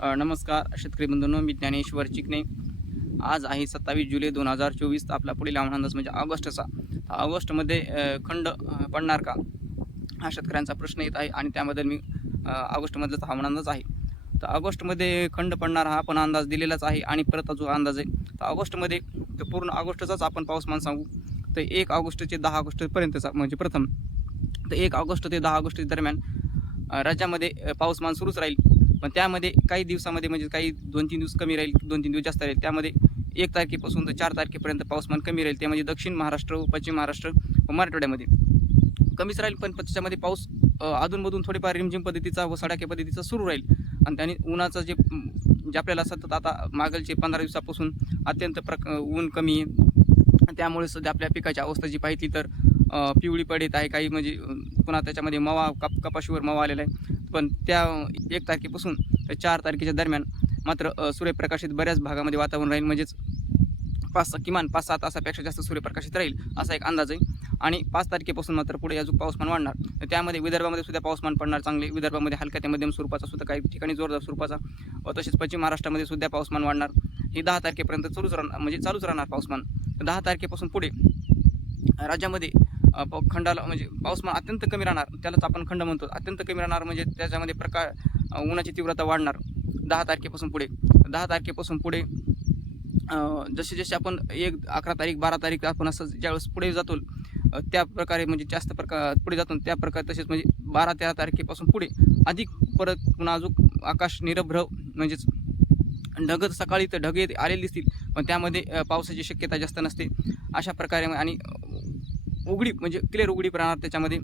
नमस्कार शेतकरी बंधूंनो मी ज्ञानेश्वर चिकणे आज आहे सत्तावीस जुलै दोन हजार चोवीस आपला पुढील हवामान अंदाज म्हणजे ऑगस्टचा. ऑगस्टमध्ये खंड पडणार का? हा शेतकऱ्यांचा प्रश्न येत आहे आणि त्याबद्दल मी ऑगस्टमधलाच हवामान अंदाज आहे. तर ऑगस्टमध्ये खंड पडणार हा पण अंदाज दिलेलाच आहे आणि परत जो अंदाज आहे तर ऑगस्टमध्ये तर पूर्ण ऑगस्टचाच आपण पाऊसमान सांगू. तर एक ऑगस्टचे दहा ऑगस्टपर्यंतचा म्हणजे प्रथम. तर एक ऑगस्ट ते दहा ऑगस्ट दरम्यान राज्यामध्ये पाऊसमान सुरूच राहील. पण त्यामध्ये काही दिवसामध्ये म्हणजे काही दोन तीन दिवस कमी राहील दोन तीन दिवस जास्त राहील. त्यामध्ये एक तारखेपासून तर चार तारखेपर्यंत पाऊसमान कमी राहील. ते म्हणजे दक्षिण महाराष्ट्र व पश्चिम महाराष्ट्र व मराठवाड्यामध्ये. कमीच राहील पण त्याच्यामध्ये पाऊस अधूनमधून थोडेफार रिमझिम पद्धतीचा व सडाके पद्धतीचा सुरू राहील. आणि त्याने उन्हाचं जे जे आपल्याला सतत आता मागलचे पंधरा दिवसापासून अत्यंत प्रक ऊन कमी आहे. त्यामुळे सध्या आपल्या पिकाची अवस्था जी पाहिली तर पिवळी पडत आहे. काही म्हणजे पुन्हा त्याच्यामध्ये मवा कप कपाशीवर मवा आलेला आहे. पण त्या एक तारखेपासून ते चार तारखेच्या दरम्यान मात्र सूर्यप्रकाशित बऱ्याच भागामध्ये वातावरण राहील. म्हणजेच पाच किमान पाच सहा तासापेक्षा जास्त सूर्यप्रकाशित राहील असा एक अंदाज आहे. आणि पाच तारखेपासून मात्र पुढे अजून पाऊसमान वाढणार. तर त्यामध्ये विदर्भामध्ये सुद्धा पाऊसमान पडणार चांगले. विदर्भामध्ये हलक्या ते मध्यम स्वरूपाचा सुद्धा काही ठिकाणी जोरदार स्वरूपाचा व तसेच पश्चिम महाराष्ट्रामध्ये सुद्धा पाऊसमान वाढणार. हे दहा तारखेपर्यंत चालूच राहणार म्हणजे चालूच राहणार पाऊसमान तर दहा तारखेपासून पुढे राज्यामध्ये खंडाला म्हणजे पाऊसमान अत्यंत कमी राहणार त्यालाच आपण खंड म्हणतो. अत्यंत कमी राहणार म्हणजे त्याच्यामध्ये प्रकार उन्हाची तीव्रता वाढणार. दहा तारखेपासून पुढे. दहा तारखेपासून पुढे जसे जसे आपण एक अकरा तारीख बारा तारीख आपण असं ज्यावेळेस पुढे जातो त्या प्रकारे म्हणजे जास्त प्रकार पुढे जातो त्या प्रकारे तसेच म्हणजे बारा तेरा तारखेपासून पुढे अधिक परत पुन्हा अजून आकाश निरभ्र म्हणजेच ढग सकाळी तर ढगे येत- आलेले दिसतील पण त्यामध्ये पावसाची शक्यता जास्त नसते. अशा प्रकारे आणि उघडी म्हणजे क्लिअर उघडी राहणार त्याच्यामध्ये.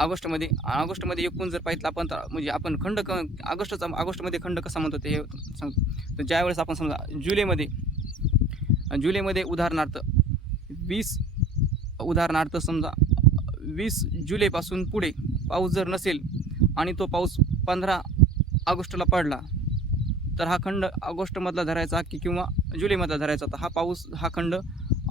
ऑगस्टमध्ये ऑगस्टमध्ये एकूण जर पाहिजे आपण तर म्हणजे आपण खंड क ऑगस्टचा ऑगस्टमध्ये खंड कसा म्हणतो ते सांगतो तर ज्यावेळेस आपण समजा जुलैमध्ये जुलैमध्ये उदाहरणार्थ वीस उदाहरणार्थ समजा वीस जुलैपासून पुढे पाऊस जर नसेल आणि तो पाऊस पंधरा ऑगस्टला पडला तर हा खंड ऑगस्टमधला धरायचा की किंवा जुलैमधला धरायचा. तर हा पाऊस हा खंड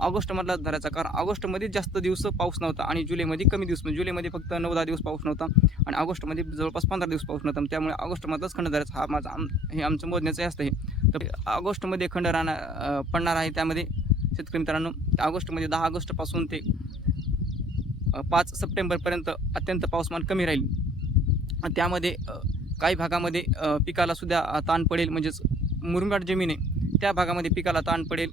ऑगस्टमधला धरायचा. कारण ऑगस्टमध्ये जास्त दिवस पाऊस नव्हता आणि जुलैमध्ये कमी दिवस. म्हणजे जुलैमध्ये फक्त नऊ दहा दिवस पाऊस नव्हता आणि ऑगस्टमध्ये जवळपास पंधरा दिवस पाऊस नव्हता. त्यामुळे ऑगस्टमधलाच खंड धरायचा. हा माझा आम हे आमचं मोजण्याचं हे असतं हे. तर ऑगस्टमध्ये खंड राहणार पडणार आहे त्यामध्ये. शेतकरी मित्रांनो ऑगस्टमध्ये दहा ऑगस्टपासून ते पाच सप्टेंबरपर्यंत अत्यंत पाऊसमान कमी राहील. त्यामध्ये काही भागामध्ये पिकालासुद्धा पिकाला सुद्धा ताण पडेल. म्हणजेच मुरमाड जमीन आहे. त्या भागामध्ये पिकाला ताण पडेल.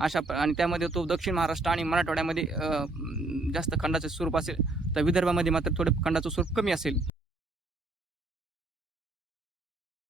अशा आणि त्यामध्ये तो दक्षिण महाराष्ट्र आणि मराठवाड्यामध्ये जास्त खंडाचं स्वरूप असेल तर विदर्भामध्ये मात्र थोडं खंडाचं स्वरूप कमी असेल.